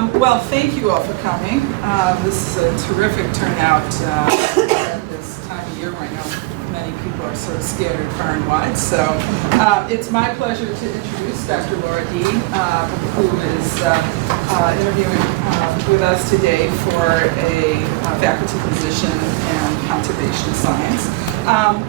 Well, thank you all for coming. This is a terrific turnout at this time of year where I know many people are sort of scattered far and wide. So it's my pleasure to introduce Dr. Laura D., who is interviewing with us today for a faculty position in conservation science.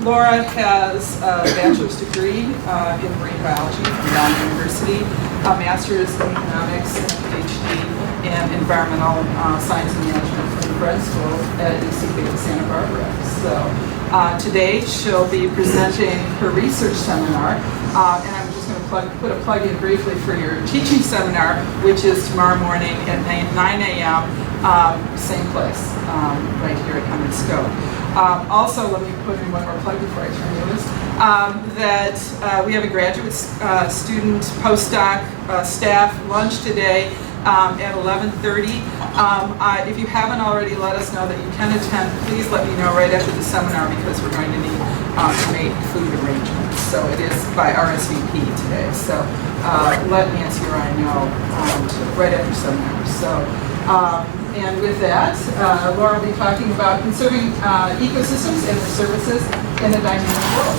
Laura has a bachelor's degree in marine biology from Brown University, a master's in economics, and a PhD in environmental science and management from grad school at UC Santa Barbara. So today she'll be presenting her research seminar, and I'm just going to put a plug in briefly for your teaching seminar, which is tomorrow morning at 9 a.m., same place, right here at Skok. Also, let me put in one more plug before I turn to this, that we have a graduate student, postdoc, staff lunch today at 11:30. If you haven't already let us know that you can attend, please let me know right after the seminar because we're going to need to make food arrangements. So it is by RSVP today. So let Nancy or I know right after seminar. So. And with that, Laura will be talking about conserving ecosystems and their services in a dynamic world.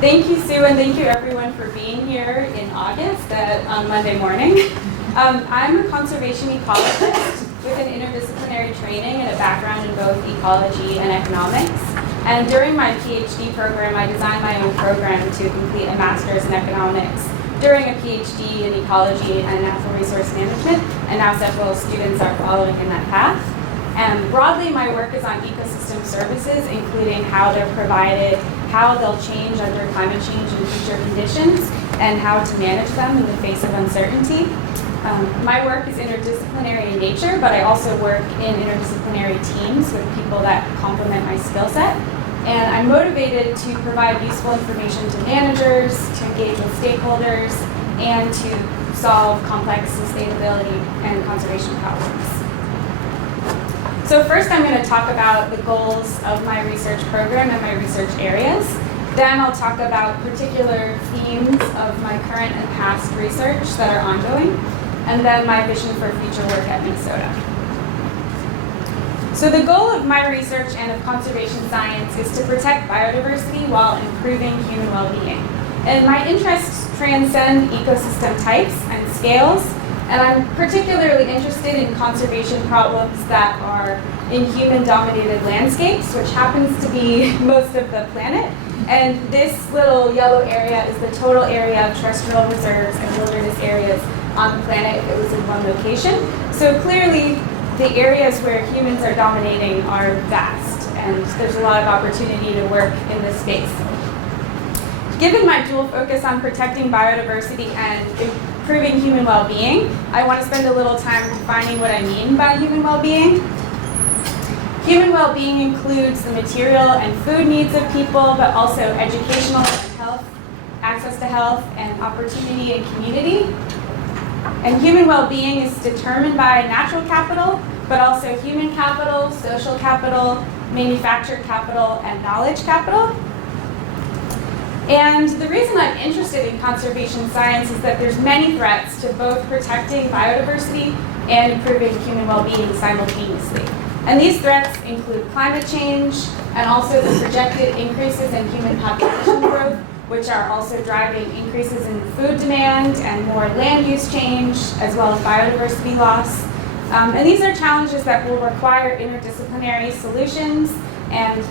Thank you, Sue, and thank you everyone for being here in August on Monday morning. I'm a conservation ecologist with an interdisciplinary training and a background in both ecology and economics. And during my PhD program, I designed my own program to complete a master's in economics during a PhD in ecology and natural resource management, and now several students are following in that path. And broadly, my work is on ecosystem services, including how they're provided, how they'll change under climate change and future conditions, and how to manage them in the face of uncertainty. My work is interdisciplinary in nature, but I also work in interdisciplinary teams with people that complement my skill set. And I'm motivated to provide useful information to managers, to engage with stakeholders, and to solve complex sustainability and conservation problems. So first I'm going to talk about the goals of my research program and my research areas. Then I'll talk about particular themes of my current and past research that are ongoing, and then my vision for future work at Minnesota. So the goal of my research and of conservation science is to protect biodiversity while improving human well-being. And my interests transcend ecosystem types and scales, and I'm particularly interested in conservation problems that are in human-dominated landscapes, which happens to be most of the planet. And this little yellow area is the total area of terrestrial reserves and wilderness areas on the planet if it was in one location. So clearly, the areas where humans are dominating are vast, and there's a lot of opportunity to work in this space. Given my dual focus on protecting biodiversity and improving human well-being, I want to spend a little time defining what I mean by human well-being. Human well-being includes the material and food needs of people, but also educational and health, access to health, and opportunity and community. And human well-being is determined by natural capital, but also human capital, social capital, manufactured capital, and knowledge capital. And the reason I'm interested in conservation science is that there's many threats to both protecting biodiversity and improving human well-being simultaneously. And these threats include climate change and also the projected increases in human population growth, which are also driving increases in food demand and more land use change, as well as biodiversity loss. And these are challenges that will require interdisciplinary solutions and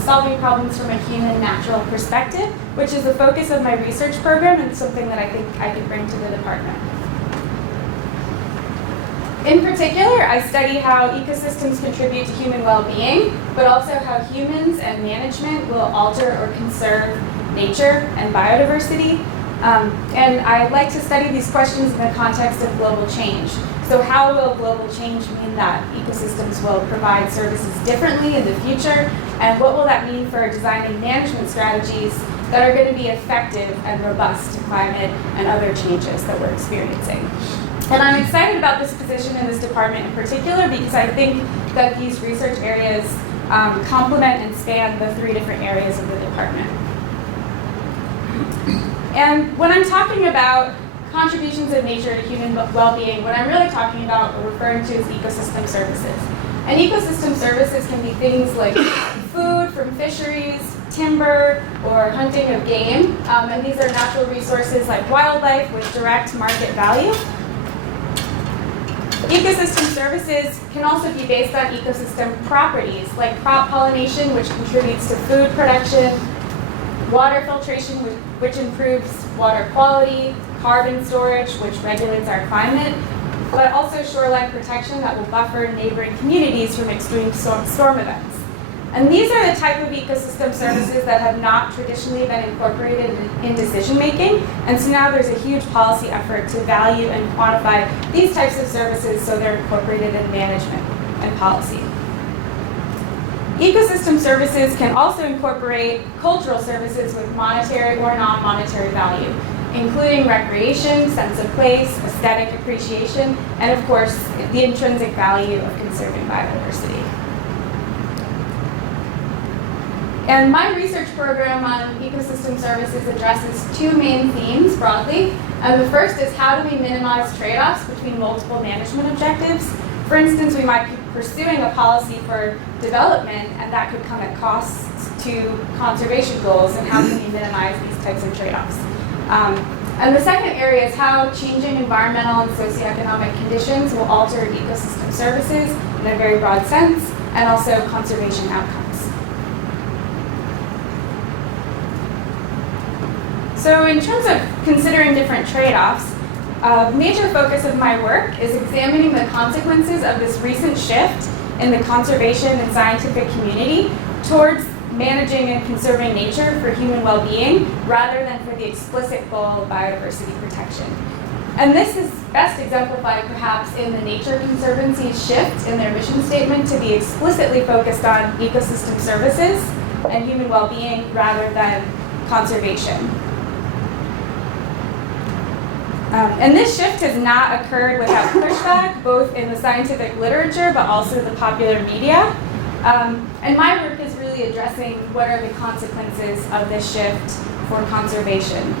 solving problems from a human natural perspective, which is the focus of my research program and something that I think I could bring to the department. In particular, I study how ecosystems contribute to human well-being, but also how humans and management will alter or conserve nature and biodiversity. And I like to study these questions in the context of global change. So how will global change mean that ecosystems will provide services differently in the future? And what will that mean for designing management strategies that are going to be effective and robust to climate and other changes that we're experiencing? And I'm excited about this position in this department in particular because I think that these research areas complement and span the three different areas of the department. And when I'm talking about contributions of nature to human well-being, what I'm really talking about or referring to is ecosystem services. And ecosystem services can be things like food from fisheries, timber, or hunting of game. And these are natural resources like wildlife with direct market value. Ecosystem services can also be based on ecosystem properties like crop pollination, which contributes to food production, water filtration, which improves water quality, carbon storage, which regulates our climate, but also shoreline protection that will buffer neighboring communities from extreme storm events. And these are the type of ecosystem services that have not traditionally been incorporated in decision making, and so now there's a huge policy effort to value and quantify these types of services so they're incorporated in management and policy. Ecosystem services can also incorporate cultural services with monetary or non-monetary value, including recreation, sense of place, aesthetic appreciation, and of course, the intrinsic value of conserving biodiversity. And my research program on ecosystem services addresses two main themes broadly. And the first is how do we minimize trade-offs between multiple management objectives? For instance, we might be pursuing a policy for development, and that could come at costs to conservation goals, and how can we minimize these types of trade-offs? And the second area is how changing environmental and socioeconomic conditions will alter ecosystem services in a very broad sense, and also conservation outcomes. So in terms of considering different trade-offs, a major focus of my work is examining the consequences of this recent shift in the conservation and scientific community towards managing and conserving nature for human well-being rather than for the explicit goal of biodiversity protection. And this is best exemplified perhaps in the Nature Conservancy's shift in their mission statement to be explicitly focused on ecosystem services and human well-being rather than conservation. And this shift has not occurred without pushback, both in the scientific literature, but also the popular media. And my work is really addressing what are the consequences of this shift for conservation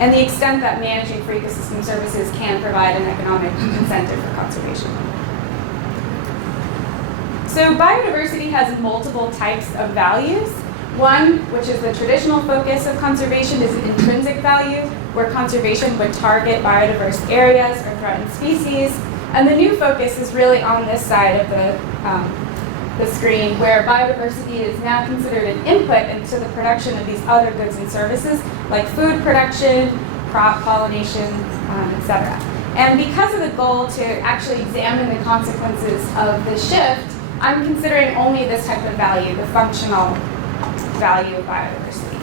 and the extent that managing for ecosystem services can provide an economic incentive for conservation. So biodiversity has multiple types of values. One, which is the traditional focus of conservation, is intrinsic value, where conservation would target biodiverse areas or threatened species. And the new focus is really on this side of the screen, where biodiversity is now considered an input into the production of these other goods and services, like food production, crop pollination, etc. And because of the goal to actually examine the consequences of this shift, I'm considering only this type of value, the functional value of biodiversity.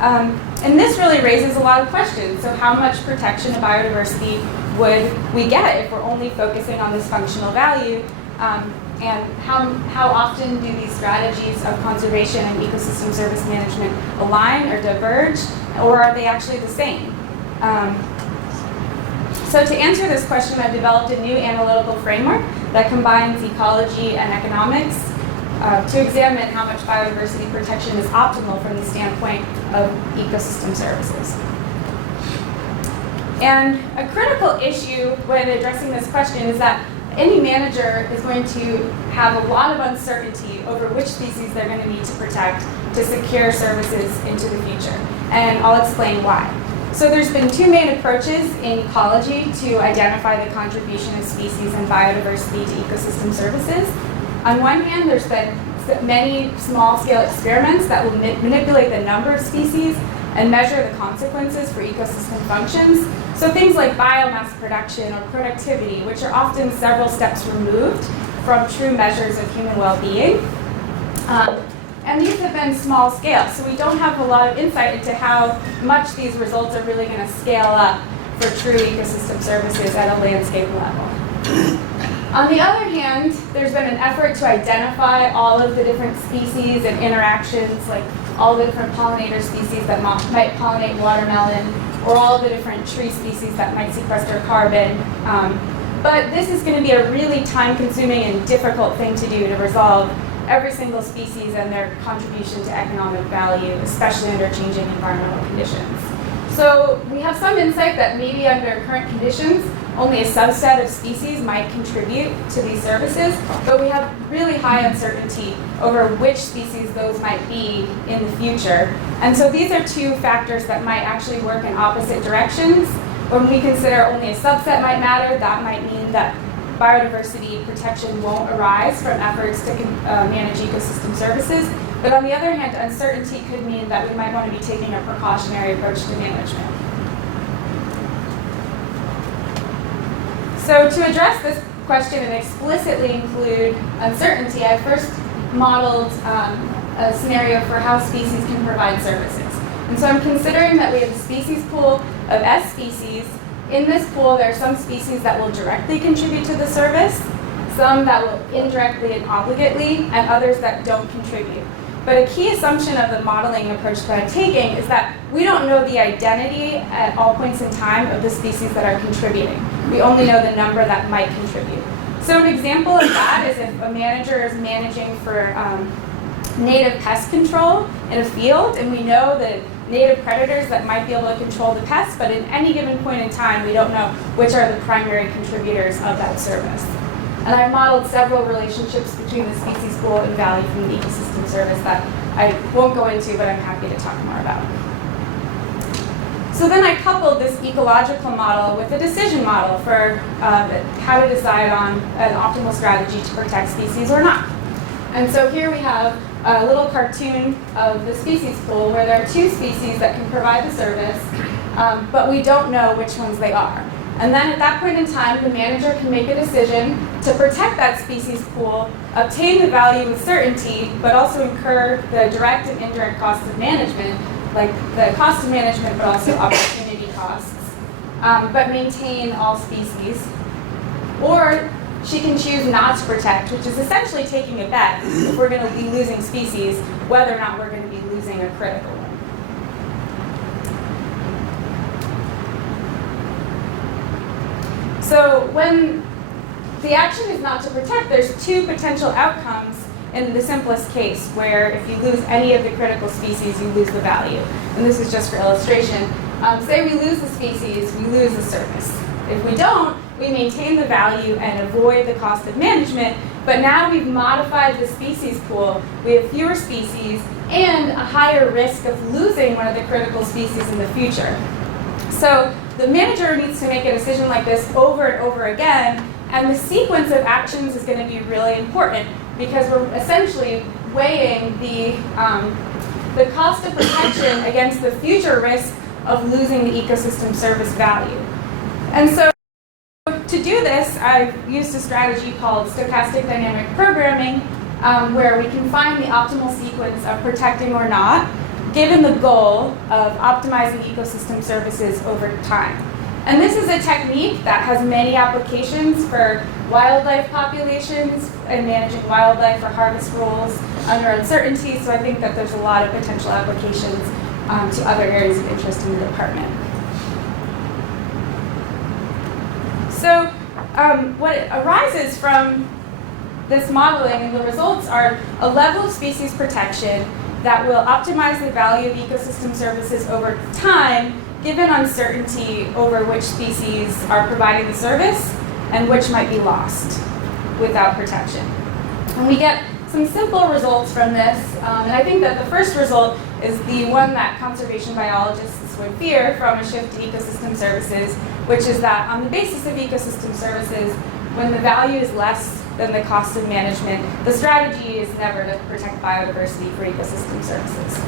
And this really raises a lot of questions. So how much protection of biodiversity would we get if we're only focusing on this functional value? And how often do these strategies of conservation and ecosystem service management align or diverge, or are they actually the same? So to answer this question, I've developed a new analytical framework that combines ecology and economics to examine how much biodiversity protection is optimal from the standpoint of ecosystem services. And a critical issue when addressing this question is that any manager is going to have a lot of uncertainty over which species they're going to need to protect to secure services into the future. And I'll explain why. So there's been two main approaches in ecology to identify the contribution of species and biodiversity to ecosystem services. On one hand, there's been many small-scale experiments that will manipulate the number of species and measure the consequences for ecosystem functions. So things like biomass production or productivity, which are often several steps removed from true measures of human well-being. And these have been small scale, so we don't have a lot of insight into how much these results are really going to scale up for true ecosystem services at a landscape level. On the other hand, there's been an effort to identify all of the different species and interactions, like all the different pollinator species that might pollinate watermelon, or all the different tree species that might sequester carbon. But this is going to be a really time-consuming and difficult thing to do to resolve every single species and their contribution to economic value, especially under changing environmental conditions. So we have some insight that maybe under current conditions, only a subset of species might contribute to these services, but we have really high uncertainty over which species those might be in the future. And so these are two factors that might actually work in opposite directions. When we consider only a subset might matter, that might mean that biodiversity protection won't arise from efforts to manage ecosystem services. But on the other hand, uncertainty could mean that we might want to be taking a precautionary approach to management. So to address this question and explicitly include uncertainty, I first modeled a scenario for how species can provide services. And so I'm considering that we have a species pool of S species. In this pool, there are some species that will directly contribute to the service, some that will indirectly and obligately, and others that don't contribute. But a key assumption of the modeling approach that I'm taking is that we don't know the identity at all points in time of the species that are contributing. We only know the number that might contribute. So an example of that is if a manager is managing for native pest control in a field, and we know the native predators that might be able to control the pests, but at any given point in time, we don't know which are the primary contributors of that service. And I've modeled several relationships between the species pool and value from the ecosystem service that I won't go into, but I'm happy to talk more about. So then I coupled this ecological model with a decision model for how to decide on an optimal strategy to protect species or not. And so here we have a little cartoon of the species pool where there are two species that can provide the service, but we don't know which ones they are. And then at that point in time, the manager can make a decision to protect that species pool, obtain the value with certainty, but also incur the direct and indirect costs of management, like the cost of management, but also opportunity costs, but maintain all species. Or she can choose not to protect, which is essentially taking a bet if we're going to be losing species, whether or not we're going to be losing a critical one. So when the action is not to protect, there's two potential outcomes in the simplest case, where if you lose any of the critical species, you lose the value. And this is just for illustration. Say we lose the species, we lose the service. If we don't, we maintain the value and avoid the cost of management, but now we've modified the species pool. We have fewer species and a higher risk of losing one of the critical species in the future. So the manager needs to make a decision like this over and over again, and the sequence of actions is going to be really important because we're essentially weighing the cost of protection against the future risk of losing the ecosystem service value. And so to do this, I've used a strategy called stochastic dynamic programming, where we can find the optimal sequence of protecting or not, given the goal of optimizing ecosystem services over time. And this is a technique that has many applications for wildlife populations and managing wildlife or harvest rules under uncertainty, so I think that there's a lot of potential applications to other areas of interest in the department. So what arises from this modeling and the results are a level of species protection that will optimize the value of ecosystem services over time, given uncertainty over which species are providing the service and which might be lost without protection. And we get some simple results from this, and I think that the first result is the one that conservation biologists would fear from a shift to ecosystem services, which is that on the basis of ecosystem services, when the value is less than the cost of management, the strategy is never to protect biodiversity for ecosystem services.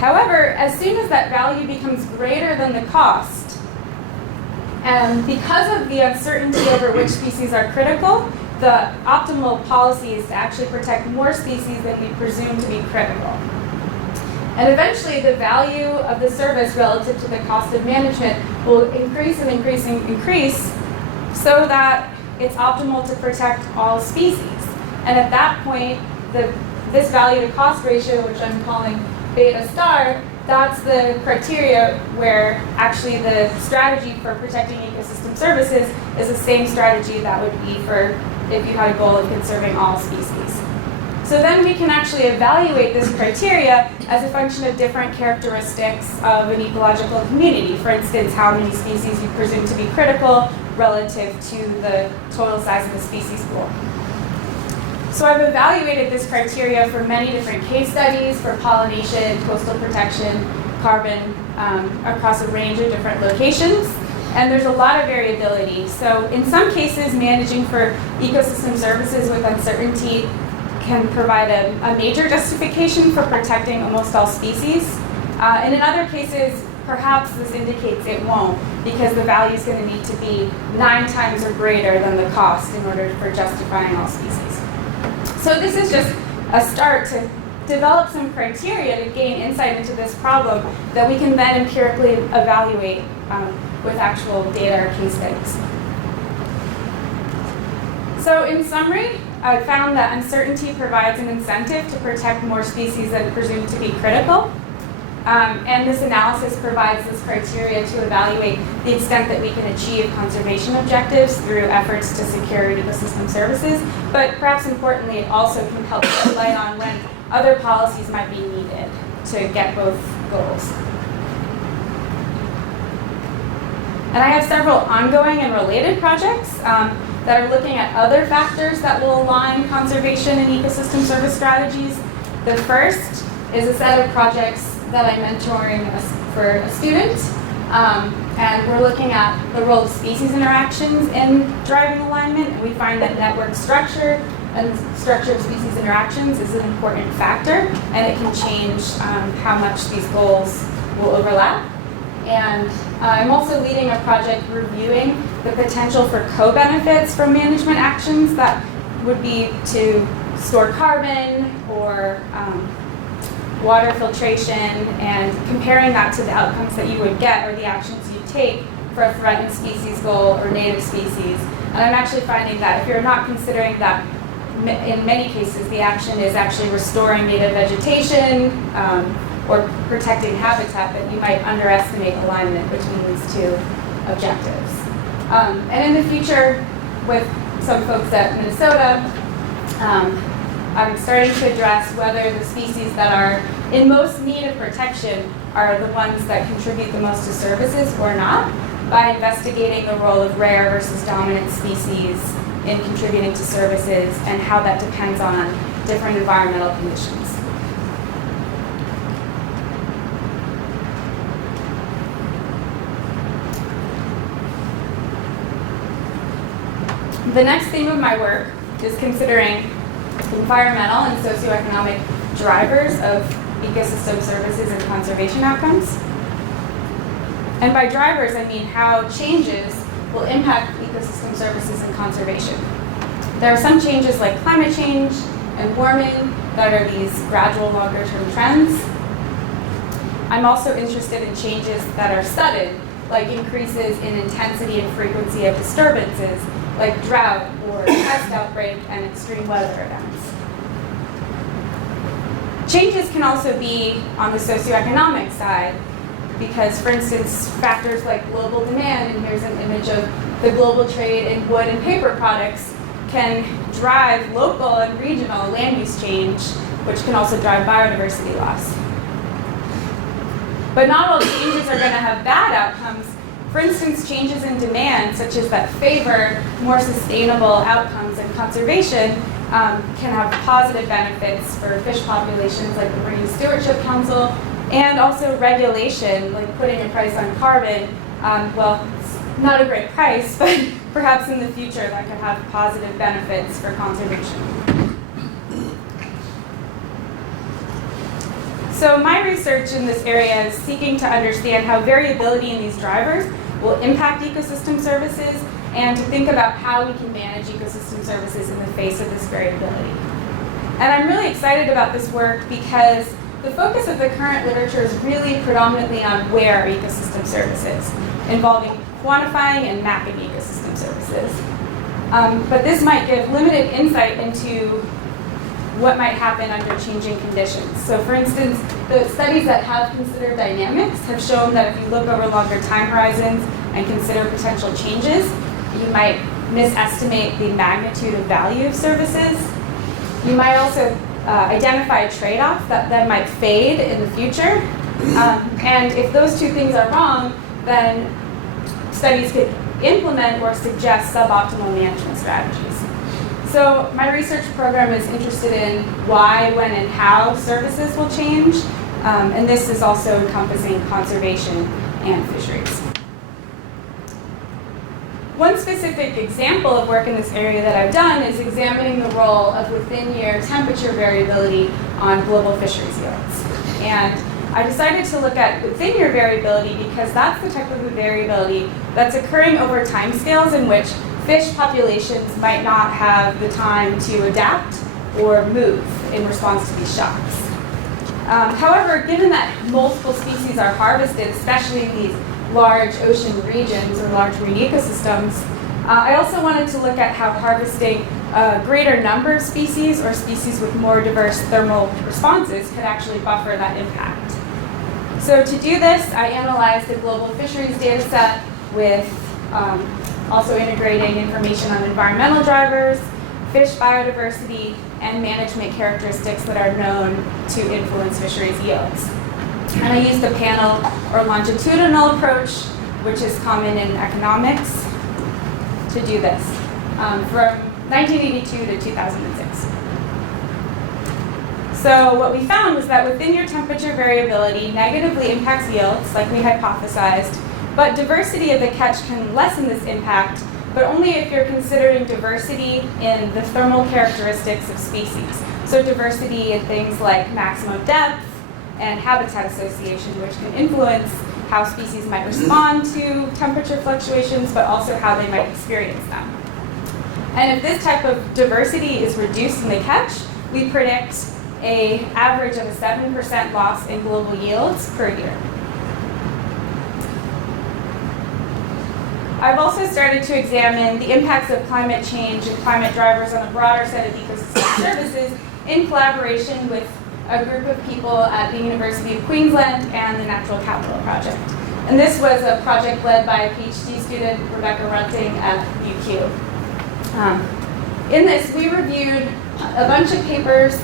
However, as soon as that value becomes greater than the cost, and because of the uncertainty over which species are critical, the optimal policy is to actually protect more species than we presume to be critical. And eventually, the value of the service relative to the cost of management will increase and increase and increase so that it's optimal to protect all species. And at that point, this value to cost ratio, which I'm calling beta star, that's the criteria where actually the strategy for protecting ecosystem services is the same strategy that would be for if you had a goal of conserving all species. So then we can actually evaluate this criteria as a function of different characteristics of an ecological community. For instance, how many species you presume to be critical relative to the total size of the species pool. So I've evaluated this criteria for many different case studies for pollination, coastal protection, carbon, across a range of different locations. And there's a lot of variability. So in some cases, managing for ecosystem services with uncertainty can provide a major justification for protecting almost all species. And in other cases, perhaps this indicates it won't, because the value is going to need to be 9 times or greater than the cost in order for justifying all species. So this is just a start to develop some criteria to gain insight into this problem that we can then empirically evaluate with actual data or case studies. So in summary, I found that uncertainty provides an incentive to protect more species that are presumed to be critical. And this analysis provides this criteria to evaluate the extent that we can achieve conservation objectives through efforts to secure ecosystem services. But perhaps importantly, it also can help shed light on when other policies might be needed to get both goals. And I have several ongoing and related projects that are looking at other factors that will align conservation and ecosystem service strategies. The first is a set of projects that I'm mentoring for a student. And we're looking at the role of species interactions in driving alignment. And we find that network structure and structure of species interactions is an important factor, and it can change how much these goals will overlap. And I'm also leading a project reviewing the potential for co-benefits from management actions that would be to store carbon or water filtration, and comparing that to the outcomes that you would get or the actions you take for a threatened species goal or native species. And I'm actually finding that if you're not considering that, in many cases, the action is actually restoring native vegetation or protecting habitat, that you might underestimate alignment between these two objectives. And in the future, with some folks at Minnesota, I'm starting to address whether the species that are in most need of protection are the ones that contribute the most to services or not, by investigating the role of rare versus dominant species in contributing to services and how that depends on different environmental conditions. The next theme of my work is considering environmental and socioeconomic drivers of ecosystem services and conservation outcomes. And by drivers, I mean how changes will impact ecosystem services and conservation. There are some changes like climate change and warming that are these gradual longer-term trends. I'm also interested in changes that are sudden, like increases in intensity and frequency of disturbances, like drought or pest outbreak and extreme weather events. Changes can also be on the socioeconomic side, because, for instance, factors like global demand, and here's an image of the global trade in wood and paper products, can drive local and regional land use change, which can also drive biodiversity loss. But not all changes are going to have bad outcomes. For instance, changes in demand, such as that favor more sustainable outcomes in conservation, can have positive benefits for fish populations like the Marine Stewardship Council, and also regulation, like putting a price on carbon. Well, it's not a great price, but perhaps in the future that could have positive benefits for conservation. So my research in this area is seeking to understand how variability in these drivers will impact ecosystem services, and to think about how we can manage ecosystem services in the face of this variability. And I'm really excited about this work because the focus of the current literature is really predominantly on where ecosystem services, involving quantifying and mapping ecosystem services. But this might give limited insight into what might happen under changing conditions. So for instance, the studies that have considered dynamics have shown that if you look over longer time horizons and consider potential changes, you might misestimate the magnitude of value of services. You might also identify a trade-off that then might fade in the future. And if those two things are wrong, then studies could implement or suggest suboptimal management strategies. So my research program is interested in why, when, and how services will change. And this is also encompassing conservation and fisheries. One specific example of work in this area that I've done is examining the role of within-year temperature variability on global fisheries yields. And I decided to look at within-year variability because that's the type of variability that's occurring over timescales in which fish populations might not have the time to adapt or move in response to these shocks. However, given that multiple species are harvested, especially in these large ocean regions or large marine ecosystems, I also wanted to look at how harvesting a greater number of species or species with more diverse thermal responses could actually buffer that impact. So to do this, I analyzed the global fisheries data set with also integrating information on environmental drivers, fish biodiversity, and management characteristics that are known to influence fisheries yields. And I used the panel or longitudinal approach, which is common in economics, to do this from 1982 to 2006. So what we found was that within-year temperature variability negatively impacts yields, like we hypothesized, but diversity of the catch can lessen this impact, but only if you're considering diversity in the thermal characteristics of species. So diversity in things like maximum depth and habitat association, which can influence how species might respond to temperature fluctuations, but also how they might experience them. And if this type of diversity is reduced in the catch, we predict an average of a 7% loss in global yields per year. I've also started to examine the impacts of climate change and climate drivers on a broader set of ecosystem services in collaboration with a group of people at the University of Queensland and the Natural Capital Project. And this was a project led by a PhD student, Rebecca Runting, at UQ. In this, we reviewed a bunch of papers,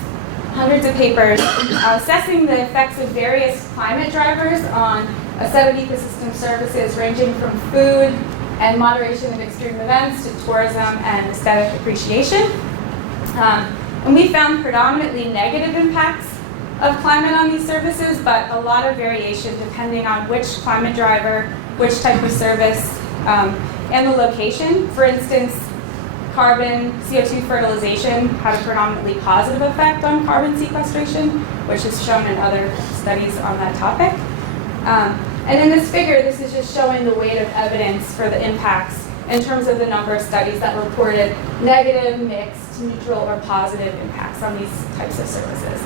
hundreds of papers, assessing the effects of various climate drivers on a set of ecosystem services ranging from food and moderation of extreme events to tourism and aesthetic appreciation. And we found predominantly negative impacts of climate on these services, but a lot of variation depending on which climate driver, which type of service, and the location. For instance, carbon CO2 fertilization had a predominantly positive effect on carbon sequestration, which is shown in other studies on that topic. And in this figure, this is just showing the weight of evidence for the impacts in terms of the number of studies that reported negative, mixed, neutral, or positive impacts on these types of services.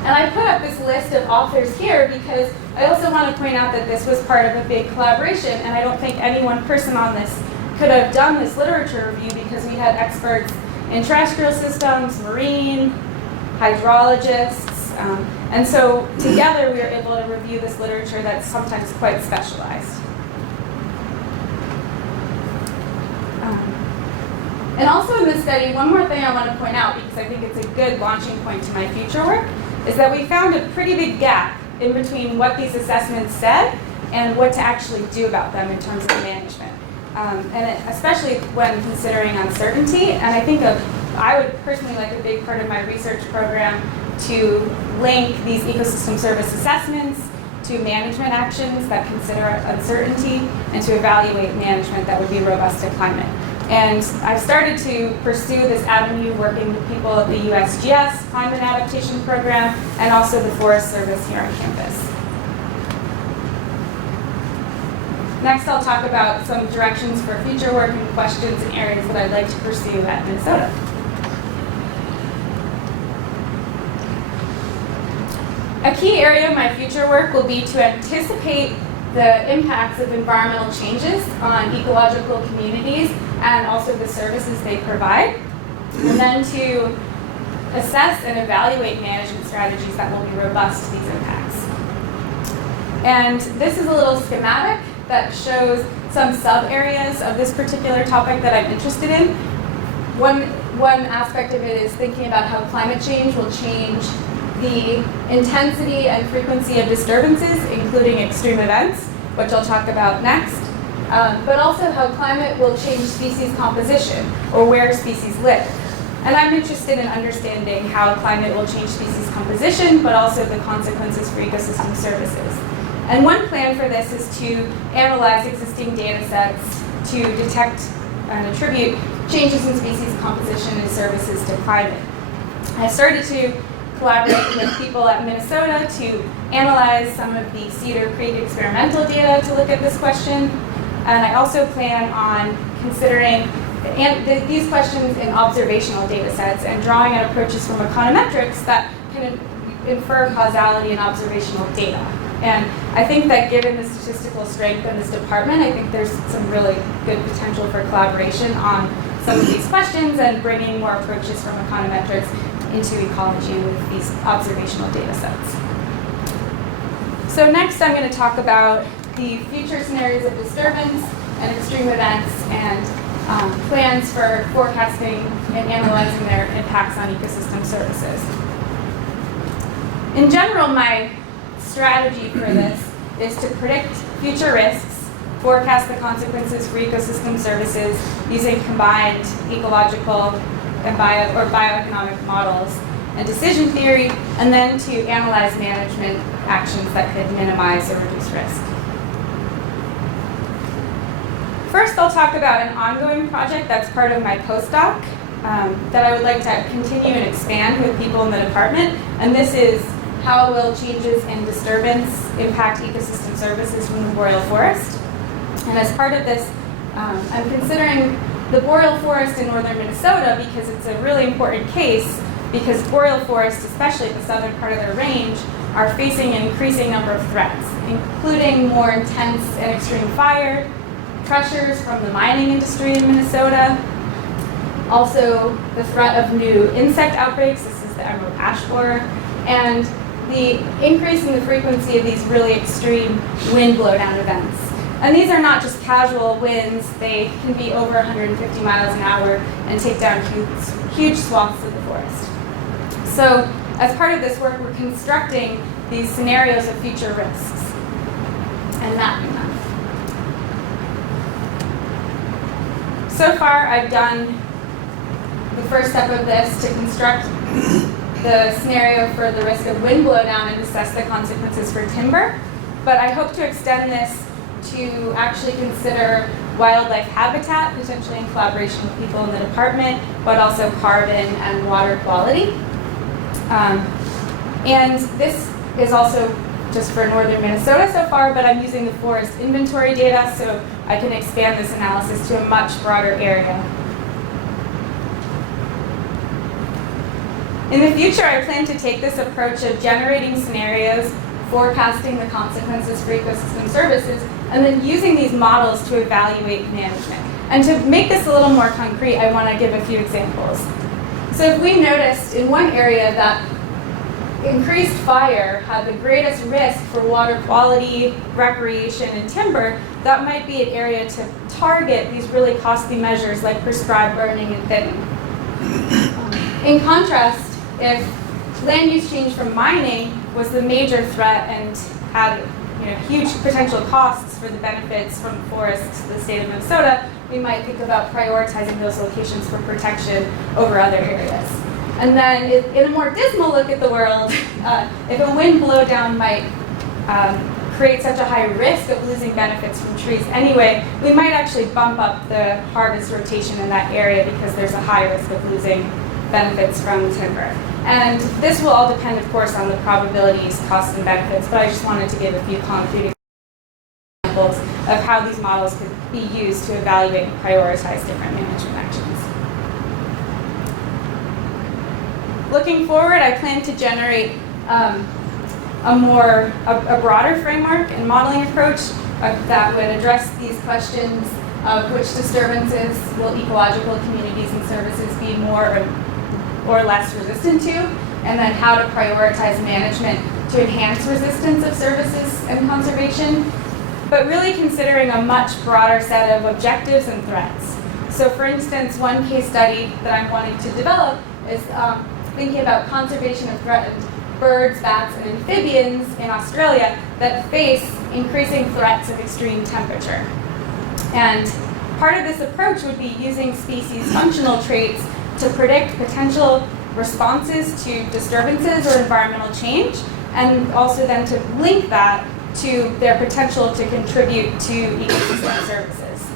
And I put up this list of authors here because I also want to point out that this was part of a big collaboration, and I don't think any one person on this could have done this literature review because we had experts in terrestrial systems, marine, hydrologists, and so together we were able to review this literature that's sometimes quite specialized. And also in this study, one more thing I want to point out, because I think it's a good launching point to my future work, is that we found a pretty big gap in between what these assessments said and what to actually do about them in terms of management. Especially when considering uncertainty. And I think I would personally like a big part of my research program to link these ecosystem service assessments to management actions that consider uncertainty and to evaluate management that would be robust to climate. And I've started to pursue this avenue working with people at the USGS Climate Adaptation Program and also the Forest Service here on campus. Next, I'll talk about some directions for future work and questions and areas that I'd like to pursue at Minnesota. A key area of my future work will be to anticipate the impacts of environmental changes on ecological communities and also the services they provide, and then to assess and evaluate management strategies that will be robust to these impacts. And this is a little schematic that shows some sub-areas of this particular topic that I'm interested in. One one aspect of it is thinking about how climate change will change the intensity and frequency of disturbances, including extreme events, which I'll talk about next, but also how climate will change species composition, or where species live. And I'm interested in understanding how climate will change species composition, but also the consequences for ecosystem services. And one plan for this is to analyze existing data sets to detect and attribute changes in species composition and services to climate. I started to collaborate with people at Minnesota to analyze some of the Cedar Creek experimental data to look at this question. And I also plan on considering these questions in observational data sets and drawing out approaches from econometrics that can infer causality in observational data. And I think that given the statistical strength in this department, I think there's some really good potential for collaboration on some of these questions and bringing more approaches from econometrics into ecology with these observational data sets. So next I'm going to talk about the future scenarios of disturbance and extreme events and plans for forecasting and analyzing their impacts on ecosystem services. In general, my strategy for this is to predict future risks, forecast the consequences for ecosystem services using combined ecological and bioeconomic models and decision theory, and then to analyze management actions that could minimize or reduce risk. First, I'll talk about an ongoing project that's part of my postdoc that I would like to continue and expand with people in the department, and this is how will changes in disturbance impact ecosystem services from the boreal forest. And as part of this, I'm considering the boreal forest in northern Minnesota because it's a really important case, because boreal forests, especially at the southern part of their range, are facing an increasing number of threats, including more intense and extreme fire, pressures from the mining industry in Minnesota, also the threat of new insect outbreaks, this is the emerald ash borer, and the increase in the frequency of these really extreme wind blowdown events. And these are not just casual winds, they can be over 150 miles an hour and take down huge swaths of the forest. So as part of this work, we're constructing these scenarios of future risks and mapping them. So far, I've done the first step of this to construct the scenario for the risk of wind blowdown and assess the consequences for timber. But I hope to extend this to actually consider wildlife habitat, potentially in collaboration with people in the department, but also carbon and water quality. And this is also just for northern Minnesota so far, but I'm using the forest inventory data so I can expand this analysis to a much broader area. In the future, I plan to take this approach of generating scenarios, forecasting the consequences for ecosystem services, and then using these models to evaluate management. And to make this a little more concrete, I want to give a few examples. So if we noticed in one area that increased fire had the greatest risk for water quality, recreation, and timber, that might be an area to target these really costly measures like prescribed burning and thinning. In contrast, if land use change from mining was the major threat and had huge potential costs for the benefits from forests to the state of Minnesota, we might think about prioritizing those locations for protection over other areas. And then in a more dismal look at the world, if a wind blowdown might create such a high risk of losing benefits from trees anyway, we might actually bump up the harvest rotation in that area because there's a high risk of losing benefits from timber. And this will all depend, of course, on the probabilities, costs, and benefits, but I just wanted to give a few concrete examples of how these models could be used to evaluate and prioritize different management actions. Looking forward, I plan to generate a broader framework and modeling approach that would address these questions of which disturbances will ecological communities and services be more or less resistant to, and then how to prioritize management to enhance resistance of services and conservation, but really considering a much broader set of objectives and threats. So for instance, one case study that I'm wanting to develop is thinking about conservation of threatened birds, bats, and amphibians in Australia that face increasing threats of extreme temperature. And part of this approach would be using species functional traits to predict potential responses to disturbances or environmental change, and also then to link that to their potential to contribute to ecosystem services.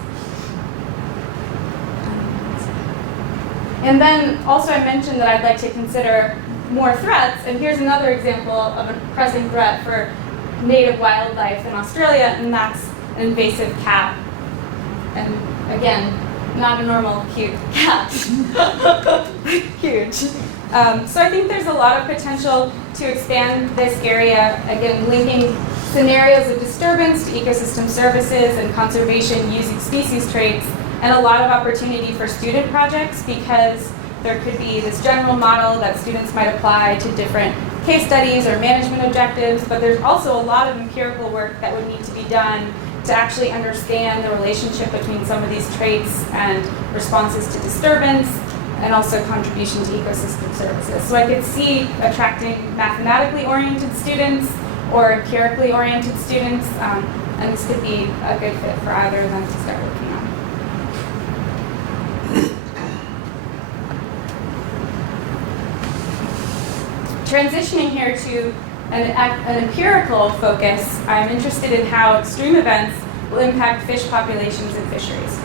And then also I mentioned that I'd like to consider more threats, and here's another example of a pressing threat for native wildlife in Australia, and that's an invasive cat. And again, not a normal cute cat. Huge. So I think there's a lot of potential to expand this area, again, linking scenarios of disturbance to ecosystem services and conservation using species traits, and a lot of opportunity for student projects, because there could be this general model that students might apply to different case studies or management objectives, but there's also a lot of empirical work that would need to be done to actually understand the relationship between some of these traits and responses to disturbance, and also contribution to ecosystem services. So I could see attracting mathematically oriented students or empirically oriented students, and this could be a good fit for either of them to start working on. Transitioning here to an empirical focus, I'm interested in how extreme events will impact fish populations and fisheries.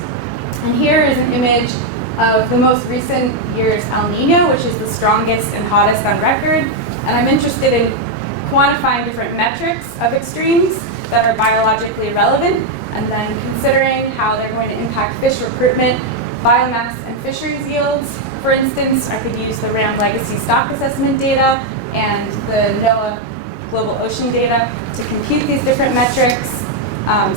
And here is an image of the most recent year's El Nino, which is the strongest and hottest on record. And I'm interested in quantifying different metrics of extremes that are biologically relevant, and then considering how they're going to impact fish recruitment, biomass, and fisheries yields. For instance, I could use the RAM Legacy Stock Assessment data and the NOAA Global Ocean data to compute these different metrics.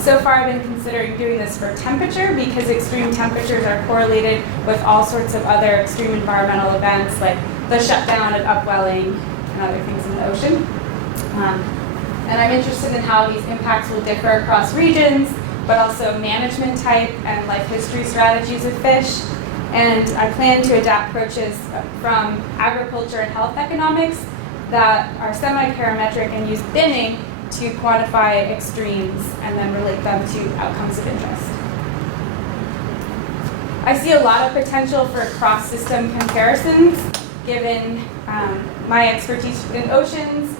So far I've been considering doing this for temperature, because extreme temperatures are correlated with all sorts of other extreme environmental events, like the shutdown of upwelling and other things in the ocean. And I'm interested in how these impacts will differ across regions, but also management type and life history strategies of fish. And I plan to adapt approaches from agriculture and health economics that are semi-parametric and use binning to quantify extremes and then relate them to outcomes of interest. I see a lot of potential for cross-system comparisons, given my expertise in oceans,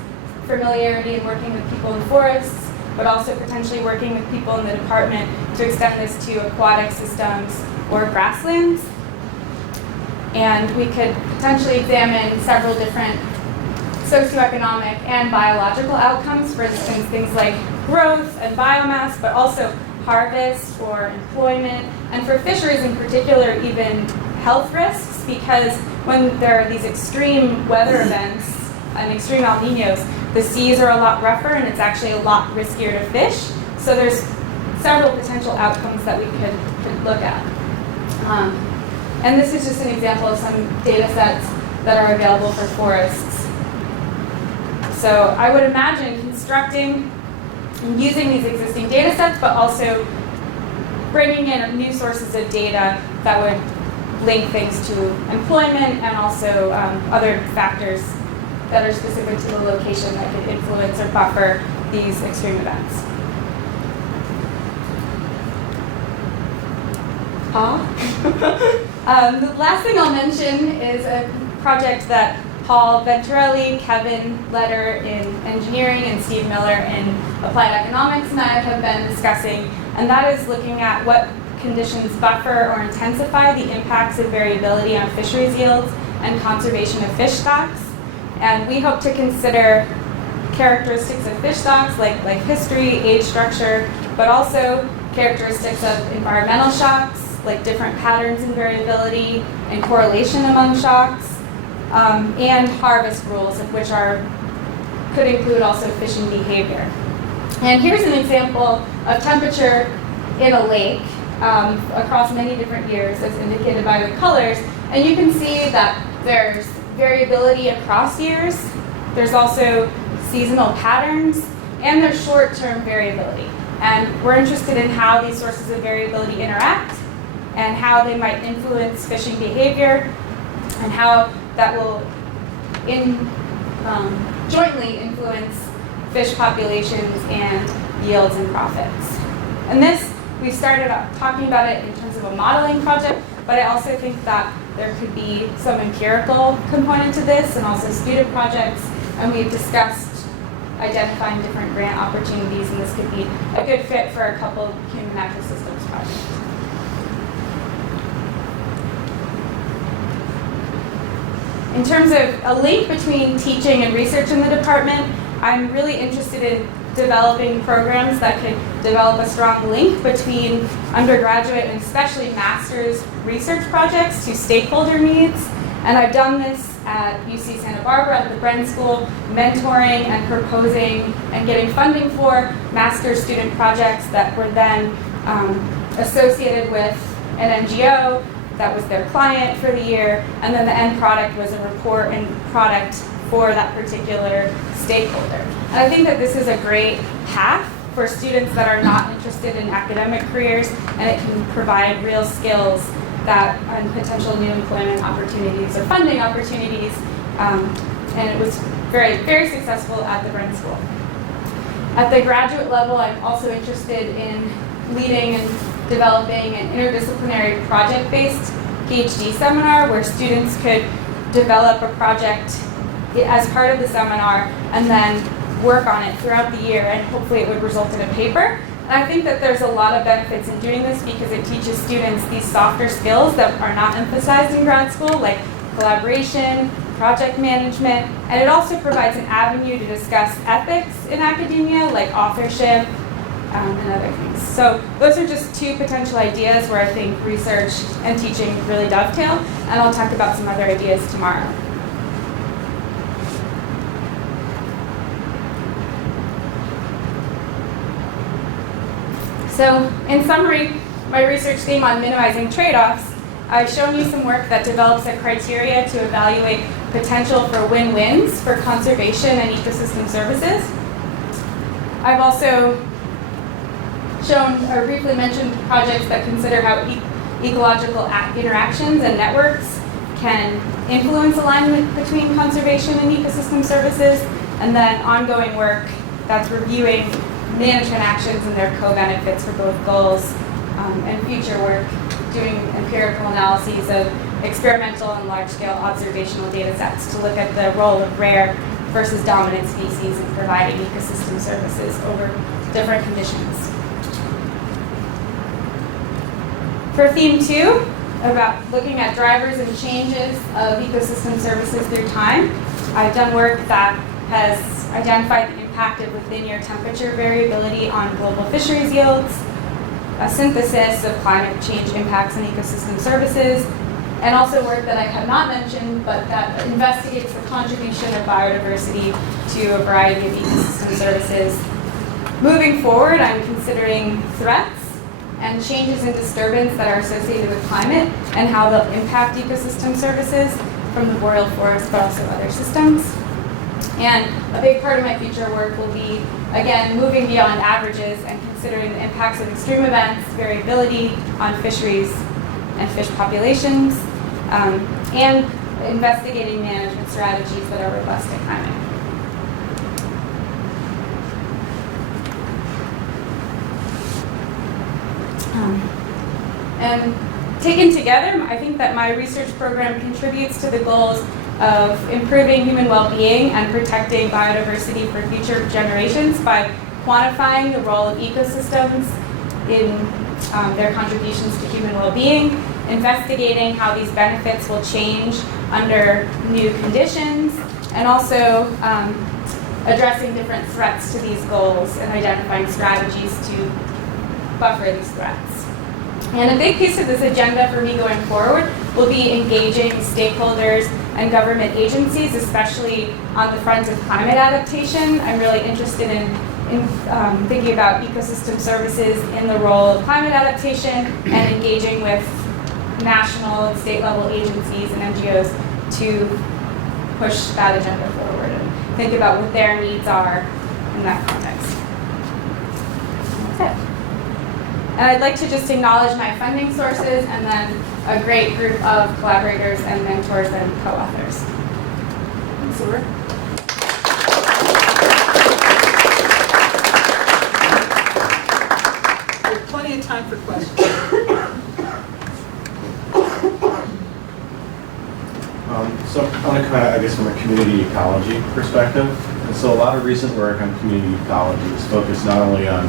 familiarity in working with people in forests, but also potentially working with people in the department to extend this to aquatic systems or grasslands. And we could potentially examine several different socioeconomic and biological outcomes, for instance, things like growth and biomass, but also harvest or employment, and for fisheries in particular, even health risks, because when there are these extreme weather events and extreme El Ninos, the seas are a lot rougher and it's actually a lot riskier to fish. So there's several potential outcomes that we could look at. And this is just an example of some data sets that are available for forests. So I would imagine constructing and using these existing data sets, but also bringing in new sources of data that would link things to employment and also other factors that are specific to the location that could influence or buffer these extreme events. The last thing I'll mention is a project that Paul Venturelli, Kevin Letter in engineering, and Steve Miller in applied economics and I have been discussing, and that is looking at what conditions buffer or intensify the impacts of variability on fisheries yields and conservation of fish stocks. And we hope to consider characteristics of fish stocks like history, age structure, but also characteristics of environmental shocks, like different patterns in variability and correlation among shocks, and harvest rules, which could include also fishing behavior. And here's an example of temperature in a lake across many different years, as indicated by the colors. And you can see that there's variability across years. There's also seasonal patterns, and there's short-term variability. And we're interested in how these sources of variability interact and how they might influence fishing behavior, and how that will jointly influence fish populations and yields and profits. And this, we started talking about it in terms of a modeling project, but I also think that there could be some empirical component to this and also student projects, and we've discussed identifying different grant opportunities, and this could be a good fit for a couple of human natural systems projects. In terms of a link between teaching and research in the department, I'm really interested in developing programs that could develop a strong link between undergraduate and especially master's research projects to stakeholder needs. And I've done this at UC Santa Barbara at the Bren School, mentoring and proposing and getting funding for master's student projects that were then associated with an NGO that was their client for the year, and then the end product was a report and product for that particular stakeholder. And I think that this is a great path for students that are not interested in academic careers, and it can provide real skills that and potential new employment opportunities or funding opportunities, and it was very, very successful at the Bren School. At the graduate level, I'm also interested in leading and developing an interdisciplinary project-based PhD seminar where students could develop a project as part of the seminar and then work on it throughout the year, and hopefully it would result in a paper. And I think that there's a lot of benefits in doing this because it teaches students these softer skills that are not emphasized in grad school, like collaboration, project management, and it also provides an avenue to discuss ethics in academia, like authorship and other things. So those are just two potential ideas where I think research and teaching really dovetail, and I'll talk about some other ideas tomorrow. So in summary, my research theme on minimizing trade-offs, I've shown you some work that develops a criteria to evaluate potential for win-wins for conservation and ecosystem services. I've also shown or briefly mentioned projects that consider how ecological interactions and networks can influence alignment between conservation and ecosystem services, and then ongoing work that's reviewing management actions and their co-benefits for both goals, and future work doing empirical analyses of experimental and large-scale observational data sets to look at the role of rare versus dominant species in providing ecosystem services over different conditions. For theme 2, about looking at drivers and changes of ecosystem services through time, I've done work that has identified the impact of within-year temperature variability on global fisheries yields, a synthesis of climate change impacts on ecosystem services, and also work that I have not mentioned, but that investigates the contribution of biodiversity to a variety of ecosystem services. Moving forward, I'm considering threats and changes in disturbance that are associated with climate and how they'll impact ecosystem services from the boreal forest, but also other systems. And a big part of my future work will be, again, moving beyond averages and considering the impacts of extreme events, variability on fisheries and fish populations, and investigating management strategies that are robust to climate. And taken together, I think that my research program contributes to the goals of improving human well-being and protecting biodiversity for future generations by quantifying the role of ecosystems in their contributions to human well-being, investigating how these benefits will change under new conditions, and also addressing different threats to these goals and identifying strategies to buffer these threats. And a big piece of this agenda for me going forward will be engaging stakeholders and government agencies, especially on the front of climate adaptation. I'm really interested in thinking about ecosystem services in the role of climate adaptation and engaging with national and state level agencies and NGOs to push that agenda forward and think about what their needs are in that context. That's it. And I'd like to just acknowledge my funding sources and then a great group of collaborators and mentors and co-authors. Thanks, Laura. We have plenty of time for questions. So I want to come at, I guess, from a community ecology perspective. And so a lot of recent work on community ecology is focused not only on,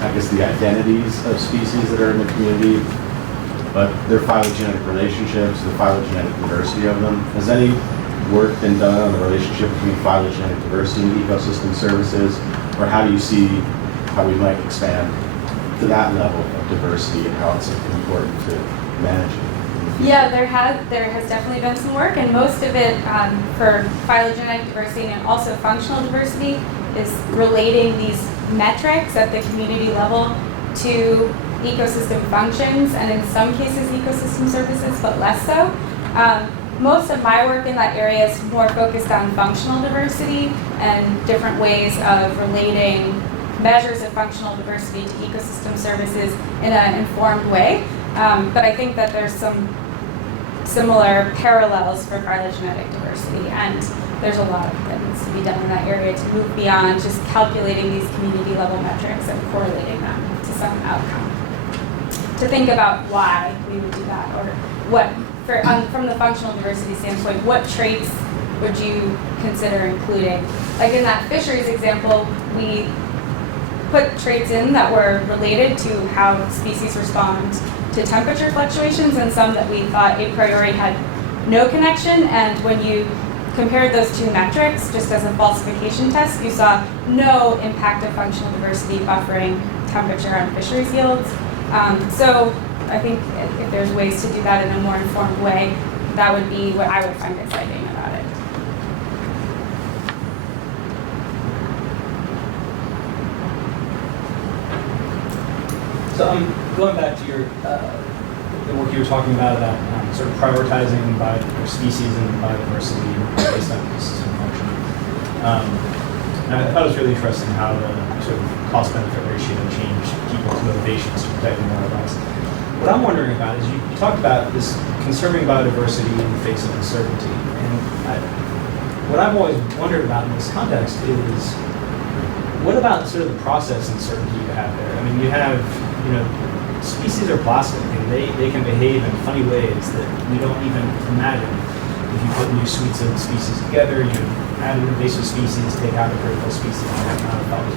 I guess, the identities of species that are in the community, but their phylogenetic relationships, the phylogenetic diversity of them. Has any work been done on the relationship between phylogenetic diversity and ecosystem services? Or how do you see how we might expand to that level of diversity and how it's important to manage it? Yeah, there has definitely been some work, and most of it for phylogenetic diversity and also functional diversity is relating these metrics at the community level to ecosystem functions, and in some cases ecosystem services, but less so. Most of my work in that area is more focused on functional diversity and different ways of relating measures of functional diversity to ecosystem services in an informed way. But I think that there's some similar parallels for phylogenetic diversity, and there's a lot that needs to be done in that area to move beyond just calculating these community level metrics and correlating them to some outcome. To think about why we would do that, or what, from the functional diversity standpoint, what traits would you consider including? Like in that fisheries example, we put traits in that were related to how species respond to temperature fluctuations, and some that we thought a priori had no connection. And when you compared those two metrics, just as a falsification test, you saw no impact of functional diversity buffering temperature on fisheries yields. So I think if there's ways to do that in a more informed way, that would be what I would find exciting about it. So going back to your the work you were talking about sort of prioritizing species and biodiversity based on ecosystem function. And I thought it was really interesting how the sort of cost-benefit ratio changed people's motivations to protecting wildlife. What I'm wondering about is you talked about this conserving biodiversity in the face of uncertainty, and what I've always wondered about in this context is what about sort of the process uncertainty you have there? I mean, you have species are plastic, and they can behave in funny ways that we don't even imagine. If you put new suites of species together, you add an invasive species, take out a critical species, and that kind of thought was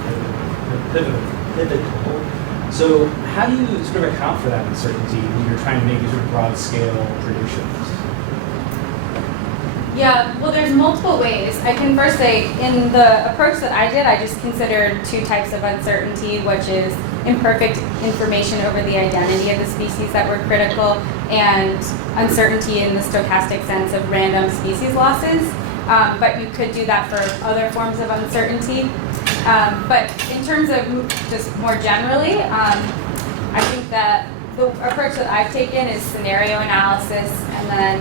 pivotal. So how do you sort of account for that uncertainty when you're trying to make these sort of broad-scale predictions? Yeah, well, there's multiple ways. I can first say, in the approach that I did, I just considered two types of uncertainty, which is imperfect information over the identity of the species that were critical, and uncertainty in the stochastic sense of random species losses. But you could do that for other forms of uncertainty. But in terms of just more generally, I think that the approach that I've taken is scenario analysis and then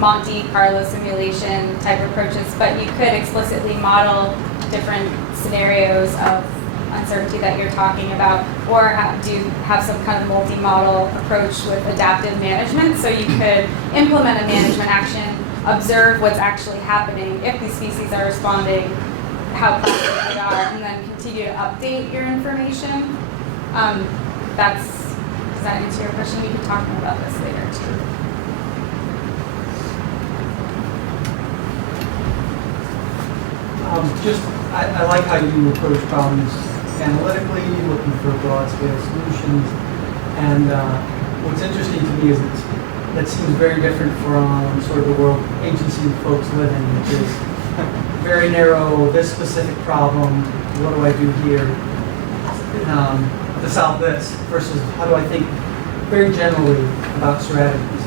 Monte Carlo simulation type approaches, but you could explicitly model different scenarios of uncertainty that you're talking about, or have some kind of multi-model approach with adaptive management. So you could implement a management action, observe what's actually happening, if these species are responding, how plastic they are, and then continue to update your information. Does that answer your question? We can talk more about this later too. I like how you approach problems analytically, looking for broad-scale solutions. And what's interesting to me is that seems very different from sort of the world agency folks live in, which is very narrow, this specific problem, what do I do here to solve this, versus how do I think very generally about strategies.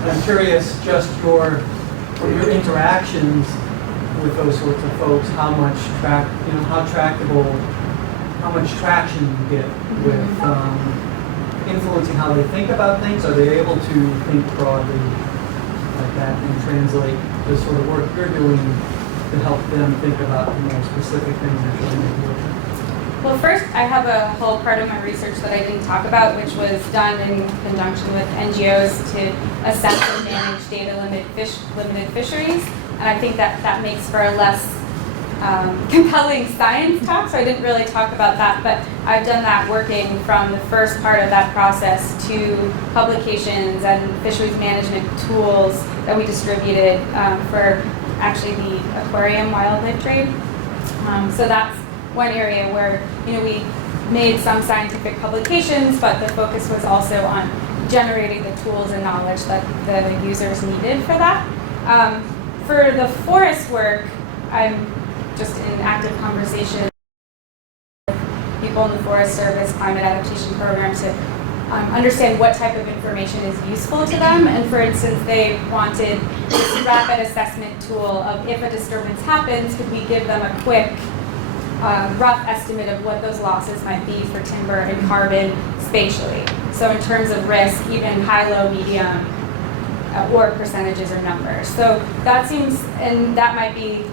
And I'm curious, just your interactions with those sorts of folks, how much tractable, how much traction you get with influencing how they think about things. Are they able to think broadly like that and translate the sort of work you're doing to help them think about the more specific things they're trying to do? Well, first, I have a whole part of my research that I didn't talk about, which was done in conjunction with NGOs to assess and manage data-limited fisheries. And I think that makes for a less compelling science talk, so I didn't really talk about that. But I've done that working from the first part of that process to publications and fisheries management tools that we distributed for actually the aquarium wildlife trade. So that's one area where we made some scientific publications, but the focus was also on generating the tools and knowledge that the users needed for that. For the forest work, I'm just in active conversation with people in the Forest Service Climate Adaptation Program to understand what type of information is useful to them. And for instance, they wanted this rapid assessment tool of if a disturbance happens, could we give them a quick rough estimate of what those losses might be for timber and carbon spatially. So in terms of risk, even high, low, medium, or percentages or numbers. So that seems, and that might be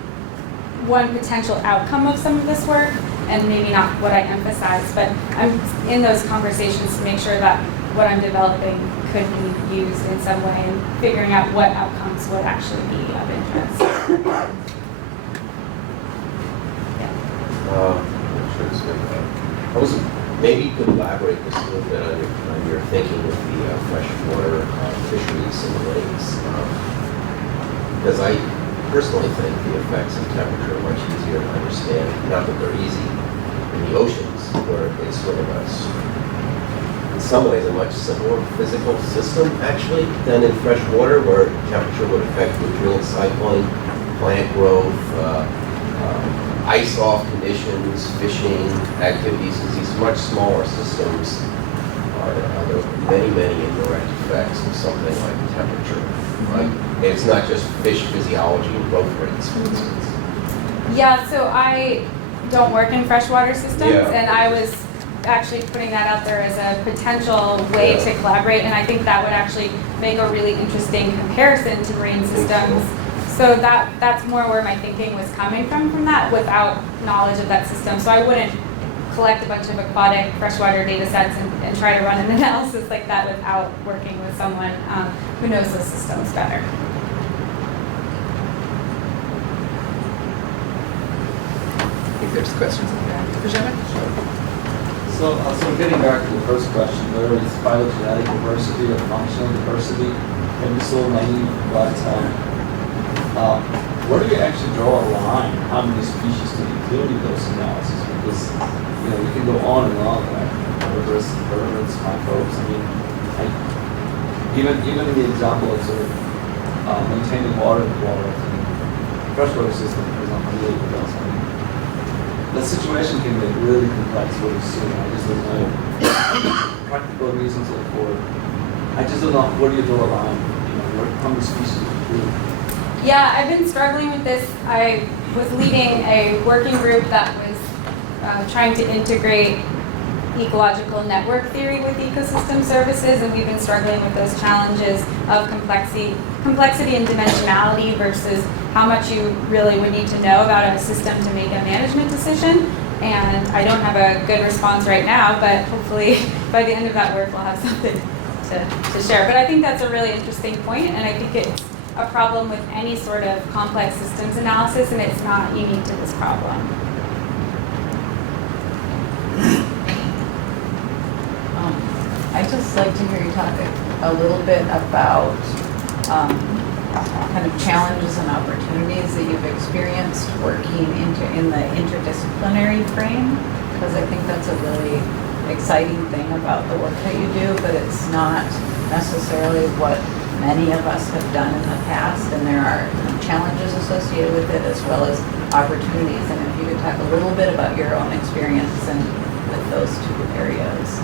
one potential outcome of some of this work, and maybe not what I emphasize, but I'm in those conversations to make sure that what I'm developing could be used in some way and figuring out what outcomes would actually be of interest. I'm sure it's good. I was, maybe you could elaborate just a little bit on your thinking with the freshwater fisheries in the lakes. Because I personally think the effects of temperature are much easier to understand. Not that they're easy in the oceans, where it's sort of in some ways a much simpler physical system actually than in freshwater, where temperature would affect nutrient cycling, plant growth, ice-off conditions, fishing activities, because these much smaller systems are there are many indirect effects of something like temperature. Right? And it's not just fish physiology and growth rates, for instance. Yeah, so I don't work in freshwater systems, Yeah. and I was actually putting that out there as a potential way to collaborate, and I think that would actually make a really interesting comparison to marine systems. So that's more where my thinking was coming from that, without knowledge of that system. So I wouldn't collect a bunch of aquatic freshwater data sets and try to run an analysis like that without working with someone who knows those systems better. I think there's questions in there. Benjamin? So getting back to the first question, whether it's phylogenetic diversity or functional diversity, can be so naive, but where do you actually draw a line? How many species to include in those analyses? Because we can go on and on, like herbivores, microbes. I mean, even in the example of sort of maintaining water quality, freshwater system, for example, really good. I mean, the situation can get really complex really soon. I just don't know practical reasons or I just don't know where do you draw a line. How many species to include? Yeah, I've been struggling with this. I was leading a working group that was trying to integrate ecological network theory with ecosystem services, and we've been struggling with those challenges of complexity and dimensionality versus how much you really would need to know about a system to make a management decision. And I don't have a good response right now, but hopefully by the end of that work we'll have something to share. But I think that's a really interesting point, and I think it's a problem with any sort of complex systems analysis, and it's not unique to this problem. I'd just like to hear you talk a little bit about kind of challenges and opportunities that you've experienced working in the interdisciplinary frame, because I think that's a really exciting thing about the work that you do, but it's not necessarily what many of us have done in the past, and there are challenges associated with it as well as opportunities. And if you could talk a little bit about your own experience and with those two areas.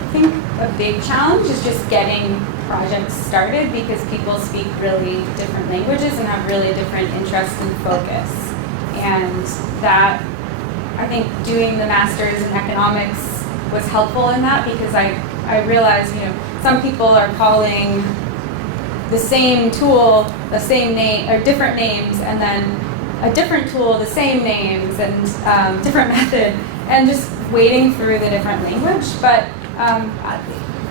I think a big challenge is just getting projects started, because people speak really different languages and have really different interests and focus. And that, I think doing the master's in economics was helpful in that, because I realized, some people are calling the same tool the same name or different names, and then a different tool, the same names and different method, and just wading through the different language. But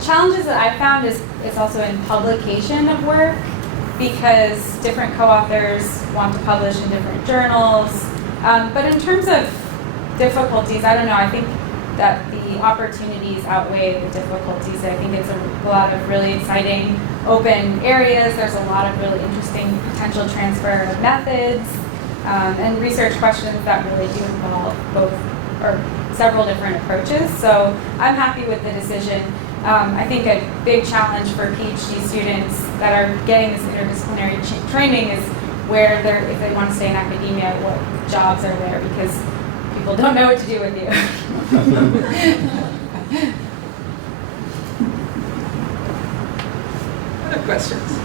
challenges that I found is also in publication of work, because different co-authors want to publish in different journals. But in terms of difficulties, I don't know, I think that the opportunities outweigh the difficulties. I think it's a lot of really exciting open areas. There's a lot of really interesting potential transfer of methods and research questions that really do involve both or several different approaches. So I'm happy with the decision. I think a big challenge for PhD students that are getting this interdisciplinary training is where they're, if they want to stay in academia, what jobs are there, because people don't know what to do with you. Other questions?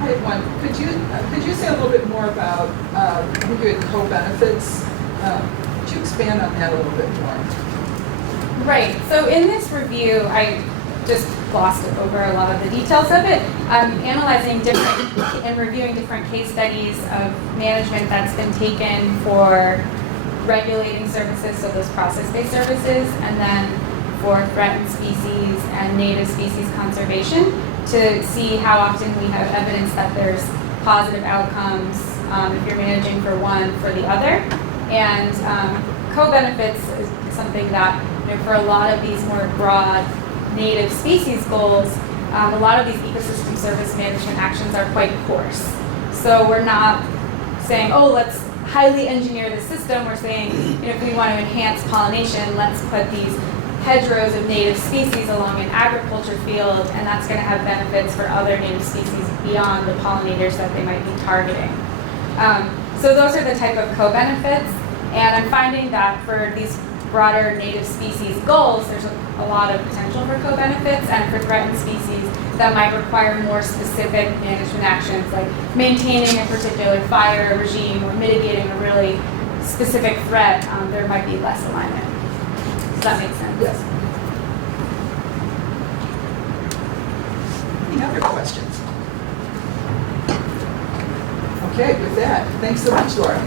I had one. Could you say a little bit more about, I think you had co-benefits. Could you expand on that a little bit more? Right. So in this review, I just glossed over a lot of the details of it. I'm analyzing different and reviewing different case studies of management that's been taken for regulating services, so those process-based services, and then for threatened species and native species conservation, to see how often we have evidence that there's positive outcomes if you're managing for one for the other. And co-benefits is something that, for a lot of these more broad native species goals, a lot of these ecosystem service management actions are quite coarse. So we're not saying, oh, let's highly engineer the system. We're saying, if we want to enhance pollination, let's put these hedgerows of native species along an agriculture field, and that's going to have benefits for other native species beyond the pollinators that they might be targeting. So those are the type of co-benefits, and I'm finding that for these broader native species goals, there's a lot of potential for co-benefits, and for threatened species that might require more specific management actions, like maintaining a particular fire regime or mitigating a really specific threat, there might be less alignment. Does that make sense? Yes. Any other questions? Okay, with that, thanks so much, Laura.